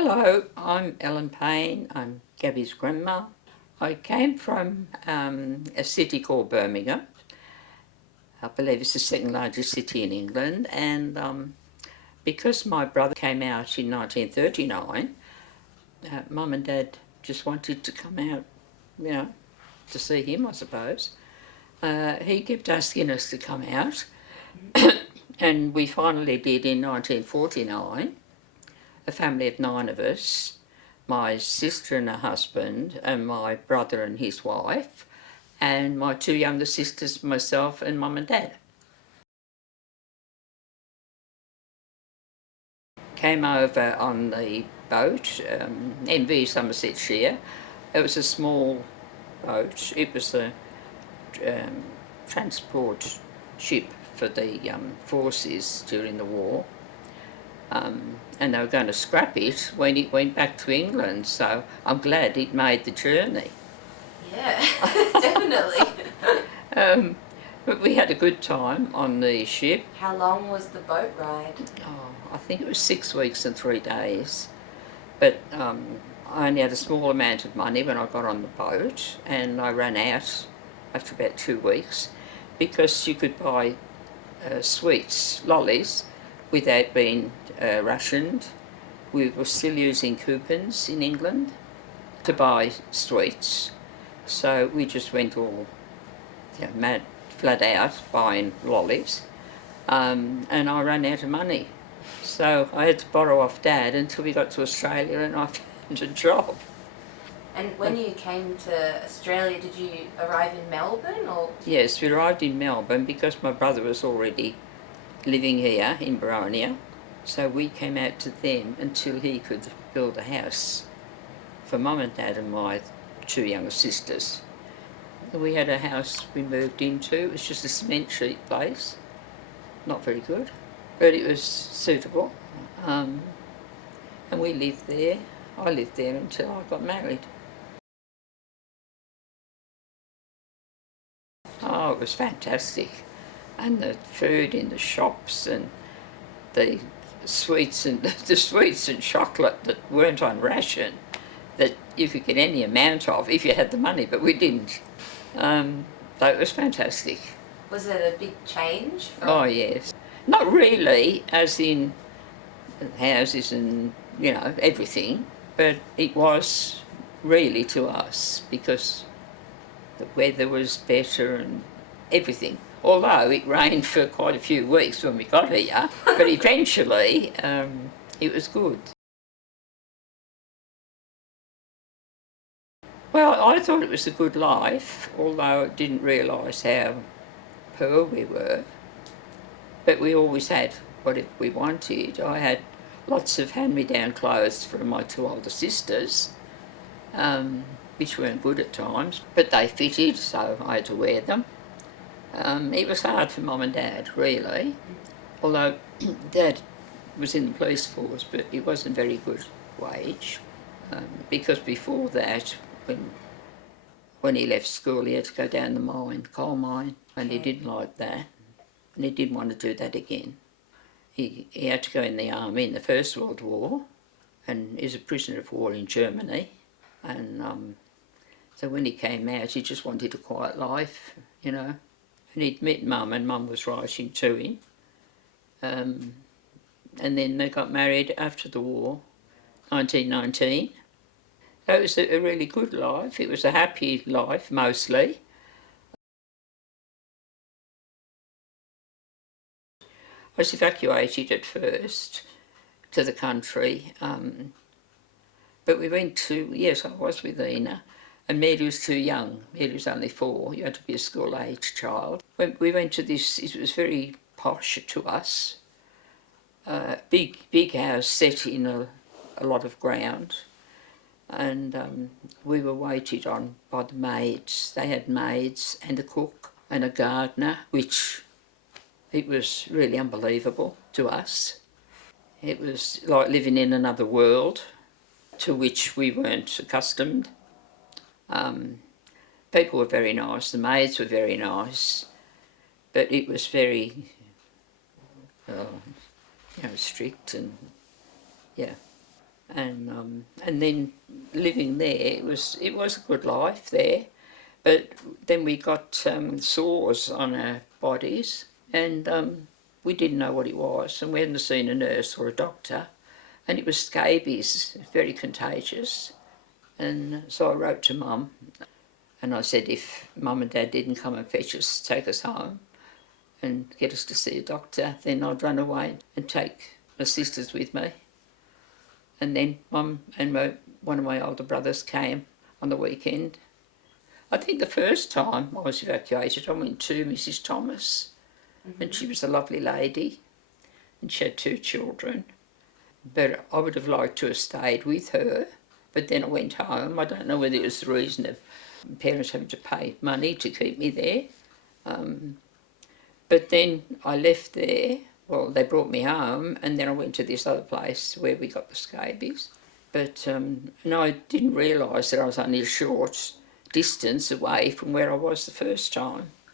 Hello, I'm Ellen Payne. I'm Gabby's grandma. I came from a city called Birmingham. I believe it's the second largest city in England, and because my brother came out in 1939, Mum and Dad just wanted to come out, you know, to see him, I suppose. He kept asking us to come out, and we finally did in 1949. A family of 9 of us, my sister and her husband, and my brother and his wife, and my 2 younger sisters, myself and Mum and Dad. Came over on the boat, MV Somersetshire. It was a small boat. It was a transport ship for the forces during the war. And they were going to scrap it when it went back to England, so I'm glad it made the journey. Yeah, definitely. But we had a good time on the ship. How long was the boat ride? I think it was 6 weeks and 3 days. But I only had a small amount of money when I got on the boat, and I ran out after about 2 weeks because you could buy sweets, lollies, without being rationed. We were still using coupons in England to buy sweets, so we just went all mad, flat out buying lollies, and I ran out of money. So I had to borrow off Dad until we got to Australia and I found a job. And when you came to Australia, did you arrive in Melbourne or? Yes, we arrived in Melbourne because my brother was already living here in Boronia, so we came out to them until he could build a house for Mum and Dad and my 2 younger sisters. We had a house we moved into. It was just a cement sheet place, not very good, but it was suitable, and we lived there. I lived there until I got married. Oh, it was fantastic, and the food in the shops and the sweets and the sweets and chocolate that weren't on ration, that you could get any amount of if you had the money, but we didn't. So it was fantastic. Was it a big change from? Oh yes, not really, as in houses and everything, but it was really to us because the weather was better and everything. Although it rained for quite a few weeks when we got here, but eventually it was good. Well, I thought it was a good life, although I didn't realise how poor we were. But we always had whatever we wanted. I had lots of hand-me-down clothes from my 2 older sisters, which weren't good at times, but they fitted, so I had to wear them. It was hard for Mum and Dad, really, although Dad was in the police force, but it wasn't very good wage, because before that, when he left school, he had to go down the coal mine, and he didn't like that, and he didn't want to do that again. He had to go in the army in the First World War, and he was a prisoner of war in Germany, and so when he came out, he just wanted a quiet life, and he'd met Mum, and Mum was writing to him, and then they got married after the war, 1919. It was a really good life. It was a happy life, mostly. I was evacuated at first to the country, but we went to, yes, I was with Ina, and Mary was too young. Mary was only 4. You had to be a school-age child. When we went to this, it was very posh to us. Big house set in a lot of ground, and we were waited on by the maids. They had maids and a cook and a gardener, which it was really unbelievable to us. It was like living in another world to which we weren't accustomed. People were very nice, the maids were very nice, but it was very strict, and yeah. And then living there, it was a good life there, but then we got sores on our bodies, and we didn't know what it was, and we hadn't seen a nurse or a doctor, and it was scabies, very contagious. And so I wrote to Mum, and I said if Mum and Dad didn't come and fetch us, take us home and get us to see a doctor, then I'd run away and take my sisters with me. And then Mum and one of my older brothers came on the weekend. I think the first time I was evacuated, I went to Mrs. Thomas, and she was a lovely lady, and she had 2 children. But I would have liked to have stayed with her, but then I went home. I don't know whether it was the reason of parents having to pay money to keep me there. But then I left there. Well, they brought me home, and then I went to this other place where we got the scabies. But and I didn't realise that I was only a short distance away from where I was the first time.